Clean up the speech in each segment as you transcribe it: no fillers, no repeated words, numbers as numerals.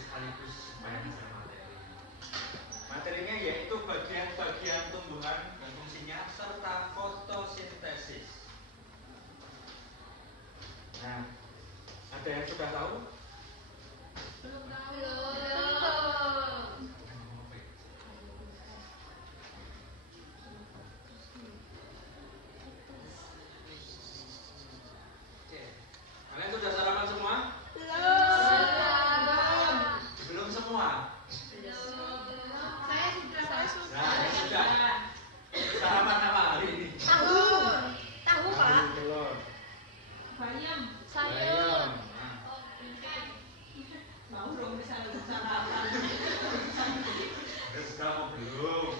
sekaligus banyak materi. Materinya yaitu bagian-bagian tumbuhan dan fungsinya serta fotosintesis. Nah, ada yang sudah tahu? Belum tahu. Oke. Kalian sudah sarapan semua? Belum semua? Saya sudah. Nah, ya sudah. Sarapan apa hari ini? Tahu Pak. Telur. Bayam. Bayam. Mau dong bisa sarapan. Sudah mau belum?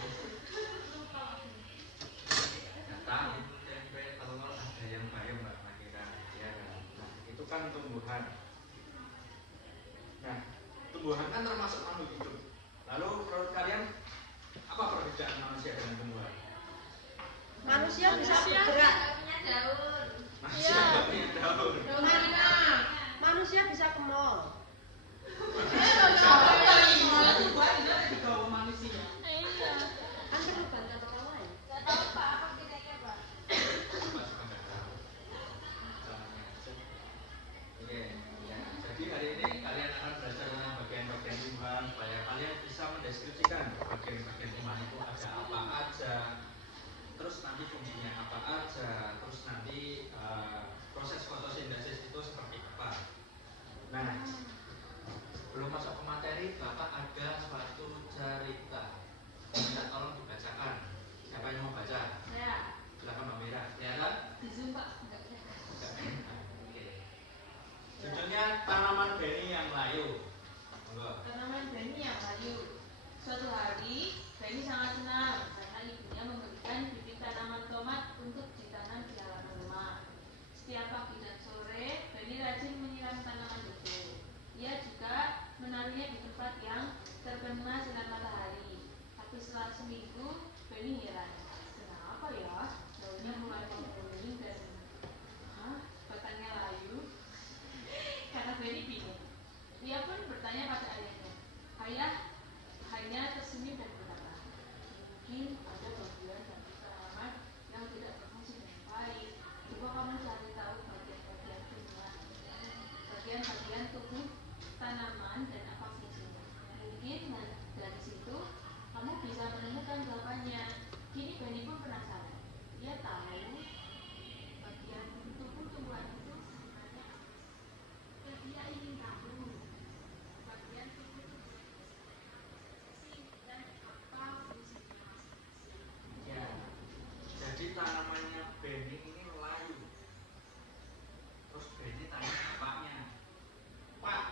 Datang tempe telur ada yang bayam Mbak Makira. Ya kan? Nah, itu kan tumbuhan. Nah, tumbuhan kan termasuk makhluk hidup. Lalu menurut kalian apa perbedaan manusia dengan tumbuhan? Manusia bisa bergerak. Manusia nggak punya daun. Manusia bisa ke mall. Manusia. Kan perlu bantuan orang lain. Oke, ya. Jadi hari ini kalian akan belajar tentang bagian-bagian tumbuhan supaya kalian bisa mendeskripsikan bagian-bagian tumbuhan itu ada apa aja, terus nanti fungsinya apa aja, terus nanti proses fotosintesis itu seperti apa. Nah, sebelum masuk ke materi, Bapak ada suatu cerita. Minta tolong dibacakan. Siapa yang mau baca? Saya. Silakan Mbak Mira. Kelihatan? Di Zoom Pak. Oke. Judulnya tanaman beni yang layu. Monggo. Tanaman Beni yang layu. Suatu hari, Beni sangat senang karena ibunya memberikan bibit tanaman tomat untuk ditanam di halaman rumah. Setiap pagi dan sore, Beni rajin menyiram tanaman itu. Ia juga menaruhnya di tempat yang terkena sinar matahari. Tapi setelah seminggu, Beni heran. Kenapa ya? Daunnya mulai menguning dan batangnya layu. Karena Beni bingung. Dia pun bertanya pada ayahnya. Ayah hanya tersenyum dan berkata, mungkin ada bagian dari tanaman yang tidak berfungsi dengan baik. Coba kamu cari tahu bagian-bagian tubuh tanaman dan apa fungsinya. Mungkin dari situ kamu bisa menemukan jawabannya. Kini Beni pun penasaran. Dia tahu bagian tubuh tumbuhan itu sebenarnya apa. Dia ingin tahu bagian tubuh dan apa fungsinya masing-masing. Ya. Jadi tanamannya beni ini layu. Terus beni tanya bapaknya, Pak,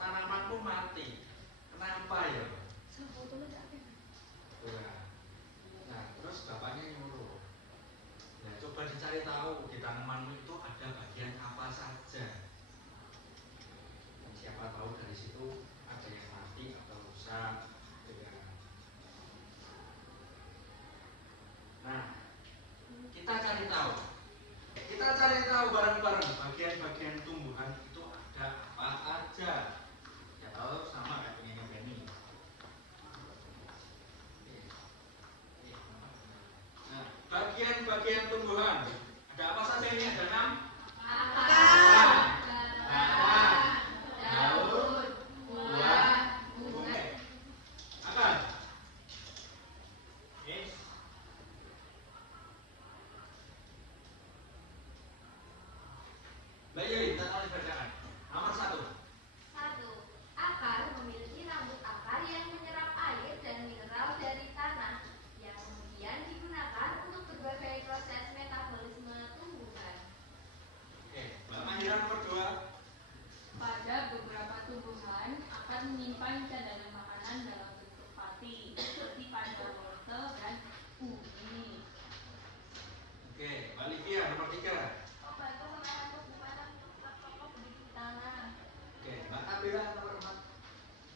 tanamanku mati. Kenapa ya? Nah, terus bapaknya nyuruh. Nah, coba dicari tahu di tanamanmu itu ada bagian apa saja. Dan siapa tahu dari situ ada yang mati atau rusak. Ya. Nah, kita cari tahu. Kita cari tahu bareng-bareng bagian-bagian tumbuhan itu ada apa aja. Ya tahu sama kayak punya Beni. Nah, bagian-bagian tumbuhan ada apa saja ini? Ada 6. Akar, daun, buah, bunga. Akar. Yes. Mbak Yuli, kita mulai bacaan. Nomor 1. Akar memiliki rambut akar yang menyerap air dan mineral dari tanah yang kemudian digunakan untuk berbagai proses metabolisme tumbuhan. Oke, Mbak Mahira nomor 2. Pada beberapa tumbuhan akan menyimpan cadangan makanan dalam bentuk pati, seperti pada wortel dan ubi. Oke, Mbak Livia nomor 3. Membantu menahan kebutuhan untuk pokok bibit tanah. Oke, Mbak Abira nomor 4.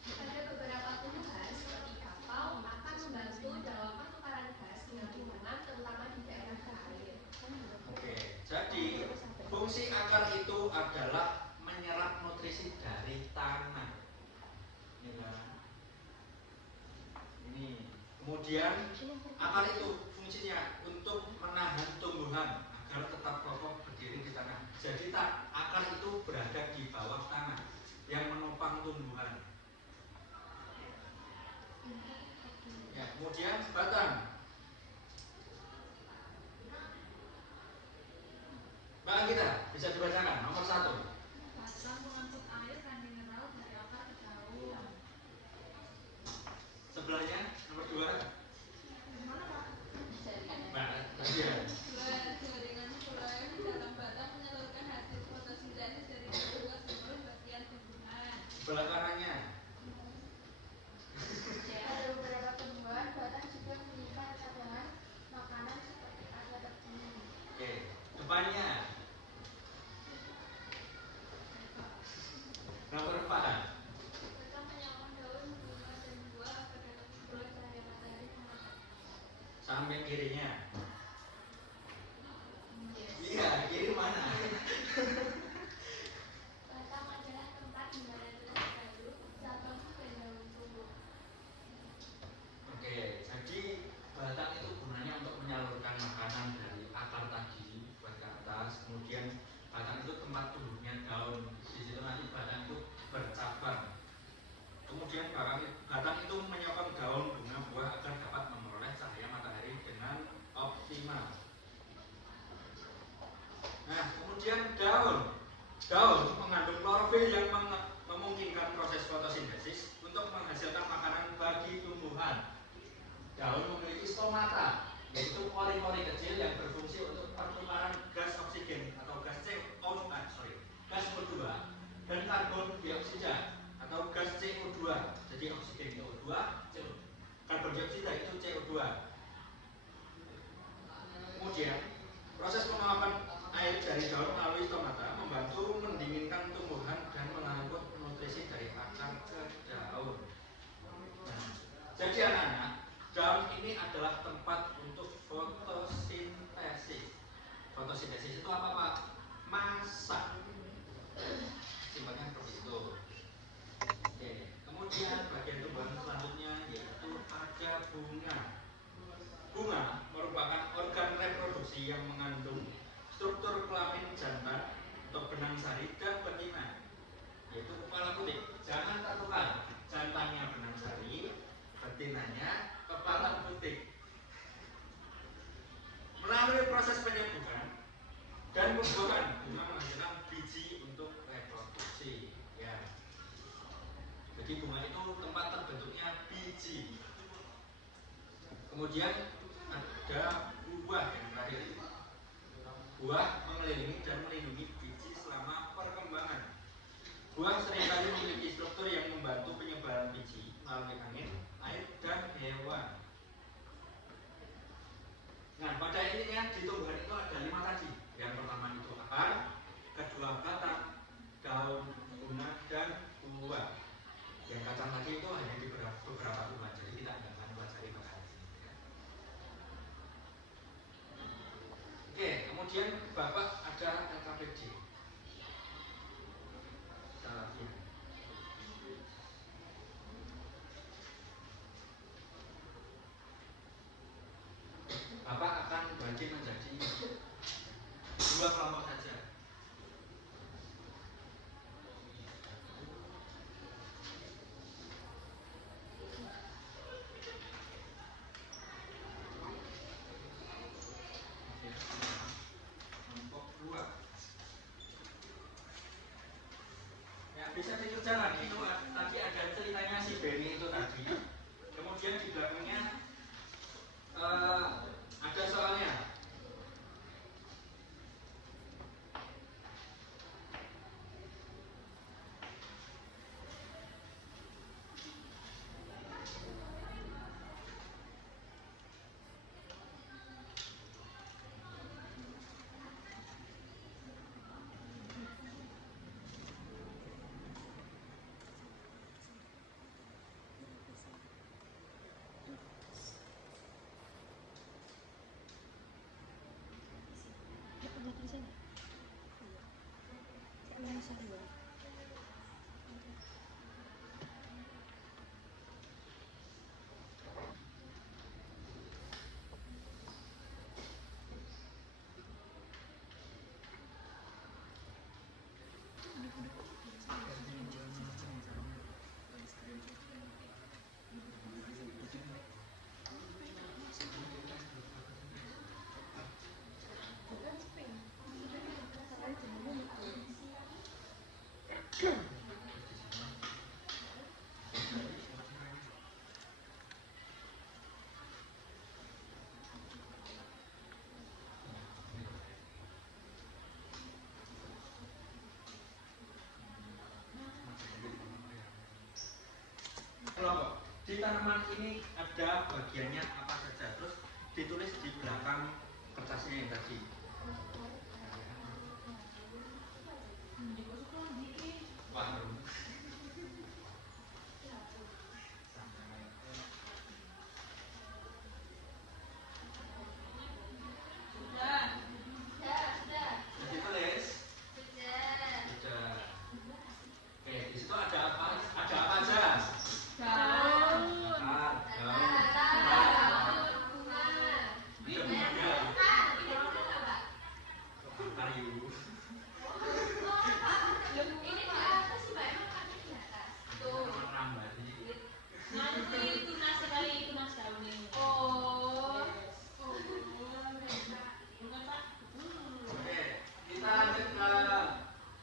Pada beberapa tumbuhan seperti kapau akan membantu dalam pertukaran gas dengan lingkungan, terutama di daerah air. Oke, jadi fungsi akar itu adalah menyerap nutrisi dari tanah. Kemudian akar itu fungsinya untuk menahan tumbuhan agar tetap kokoh berdiri di tanah. Jadi akar itu berada di bawah tanah yang menopang tumbuhan. Ya, kemudian batang. Mbak kita bisa dibacakan nomor 1. Batang pengangkut air dan mineral dari akar ke daun. Sebelahnya nomor 2. Gimana Pak? Mbak, ya. Jaringan floem dalam batang menyalurkan hasil fotosintesis dari kedua seluruh bagian tumbuhan. Sebelah kanannya. Pada beberapa tumbuhan, batang juga menyimpan cadangan makanan seperti alga terjun. Oke, depannya. Nomor 4. Batang menyangkut daun, bunga, dan buah agar dapat memperoleh cahaya matahari penghangat. Sampai kirinya. Iya, kiri mana? Batang adalah tempat di mana tunas kayu, cabang, dan daun tumbuh. Oke, jadi batang itu gunanya untuk menyalurkan makanan dari akar tadi buat ke atas. Kemudian batang itu tempat tumbuhnya daun. Di situ nanti batang itu bercabang. Kemudian batang itu menyokong daun bunga buah agar dapat memperoleh cahaya matahari dengan optimal. Nah, kemudian daun. Daun mengandung klorofil yang memungkinkan proses fotosintesis untuk menghasilkan makanan bagi tumbuhan. Daun memiliki stomata, yaitu pori-pori kecil yang berfungsi untuk pertukaran gas oksigen atau gas O2 dan karbon dioksida atau gas CO2. Jadi oksigen itu O2, karbon dioksida itu CO2. Kemudian proses penguapan air dari daun melalui stomata membantu mendinginkan tumbuhan dan mengangkut nutrisi dari akar ke daun. Nah, jadi anak-anak, daun ini adalah tempat untuk fotosintesis. Fotosintesis itu apa Pak? Masak. Simpelnya seperti itu. Oke. Kemudian bagian tumbuhan selanjutnya yaitu ada bunga. Bunga merupakan organ reproduksi yang mengandung struktur kelamin jantan atau benang sari dan betina, yaitu kepala putih. Jangan tertukar, jantannya benang sari, betinanya kepala putih. Melalui proses penyembuhan dan pembuahan, bunga menghasilkan biji untuk reproduksi. Ya. Jadi bunga itu tempat terbentuknya biji. Kemudian ada buah yang terakhir. Buah mengelilingi dan melindungi biji selama perkembangan. Buah seringkali memiliki struktur yang membantu penyebaran biji melalui angin, air, dan hewan. Nah, pada intinya di tumbuhan itu ada 5 tadi. Yang pertama itu akar, kedua batang, daun, bunga, dan buah. Yang kacang tadi itu hanya di beberapa bulan, jadi tidak akan pelajari pada hari ini. Oke, kemudian Bapak ada LKPD. Kita latihan. Bapak akan bagi menjadi 2 kelompok saja. Kelompok 2. Ya, bisa dikerjakan. Itu tadi ada ceritanya si Benny itu tadi. Kemudian di belakangnya ada soalnya. di tanaman ini ada bagiannya apa saja, terus ditulis di belakang kertasnya yang tadi. Warung. Sudah. Sudah. Sudah ditulis? Sudah. Sudah. Oke, di situ ada apa? Ada apa aja? Daun. Kayu. Ini apa sih Mbak? Emang ada di atas? Rambari. Nanti tunas sekali tunas daun ini. Oh. Bukan Pak? Oke, kita lanjut ke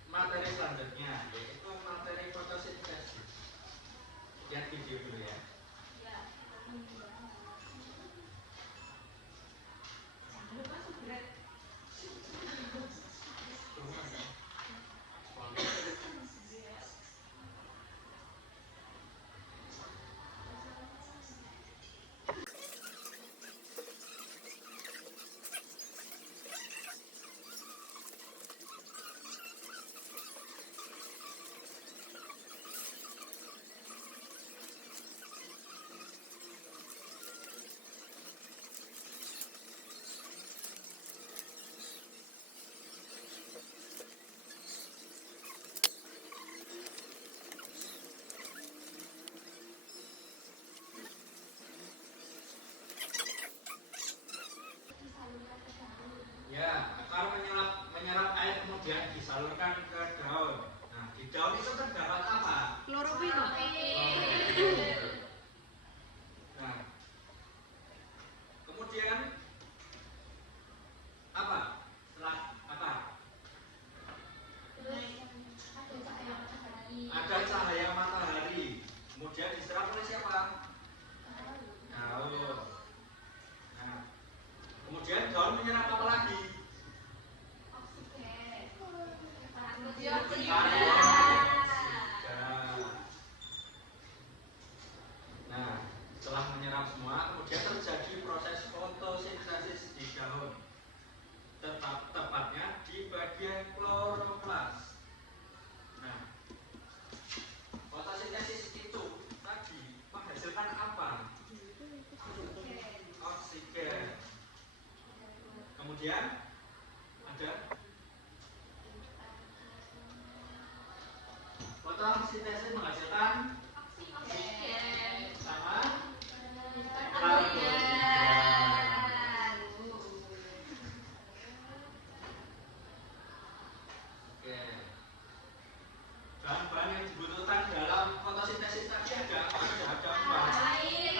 materi selanjutnya, yaitu materi fotosintesis. Lihat video dulu ya. Ya. Ya, akar menyerap air kemudian disalurkan ke daun. Nah, di daun itu terdapat apa? Klorofil. Nah, kemudian apa? Setelah akar ada cahaya matahari, kemudian diserap oleh siapa? Daun. Nah, kemudian daun menyerap apa lagi? Nah, setelah menyerap semua, kemudian terjadi proses fotosintesis di daun. Tepatnya di bagian kloroplas. Nah, fotosintesis itu tadi menghasilkan apa? Oksigen. Kemudian ada fotosintesis menghasilkan sama karbon. Oke. Bahan-bahan yang dibutuhkan dalam fotosintesis tadi ada apa? Ada empat. Iya.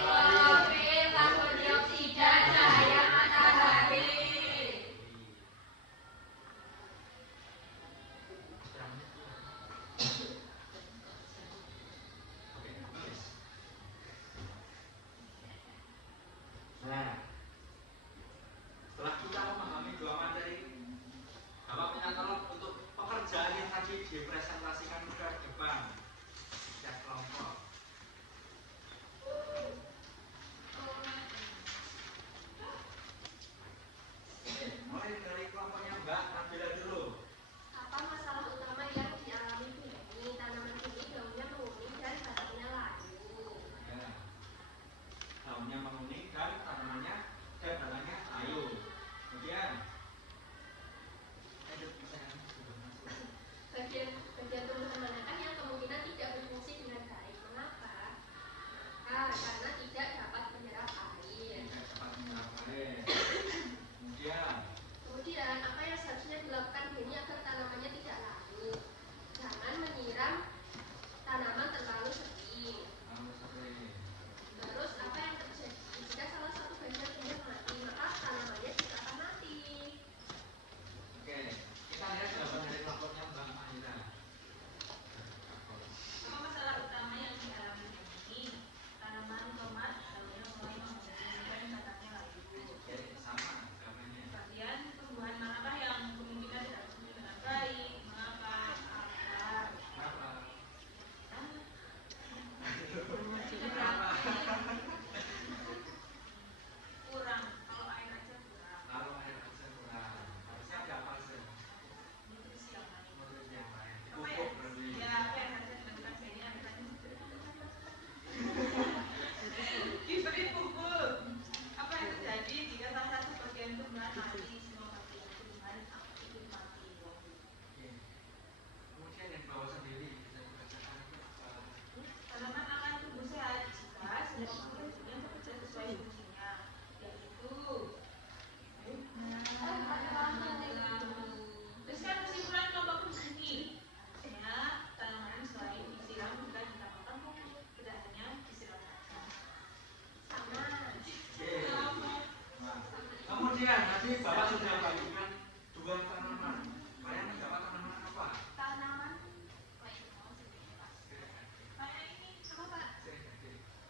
tadi Bapak sudah bagikan dua tanaman. Kalian mendapat tanaman apa? Tanaman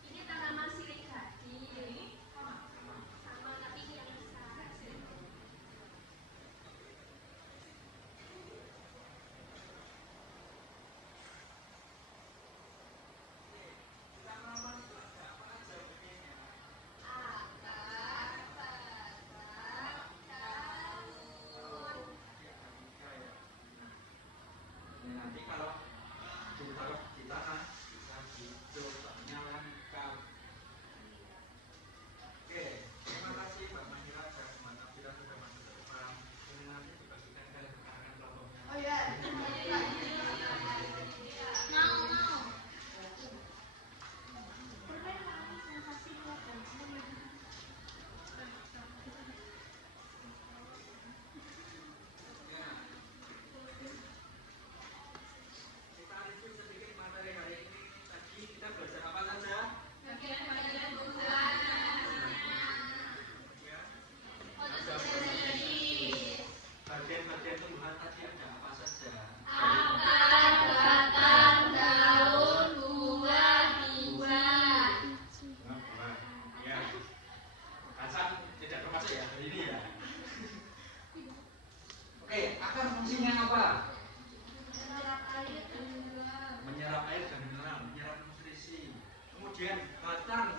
ini tanaman sirih gading. Sama tapi ini yang besar. Tanaman itu ada apa aja benihnya? Akar, batang, daun. Ya, tiga ya. Nah, ini nanti kalau ditaruh di tanah bisa hidupnya lengkap. Oke, terima kasih Mbak Mahira dan Mbak Nabila sudah masuk ke depan. Ini nanti dibagikan ke rekan-rekan kelompoknya. Oh iya. Ya. Kita review sedikit materi hari ini. Tadi kita belajar apa saja? Bagian-bagian tumbuhan. Ya. Fotosintesis. Bagian-bagian tumbuhan tadi ada apa saja? Akar, batang, daun, buah, biji. Buah. Ya. Kacang tidak termasuk ya hari ini ya. Oke, akar fungsinya apa? Menyerap air dan mineral. Menyerap air dan mineral, menyerap nutrisi. Kemudian batang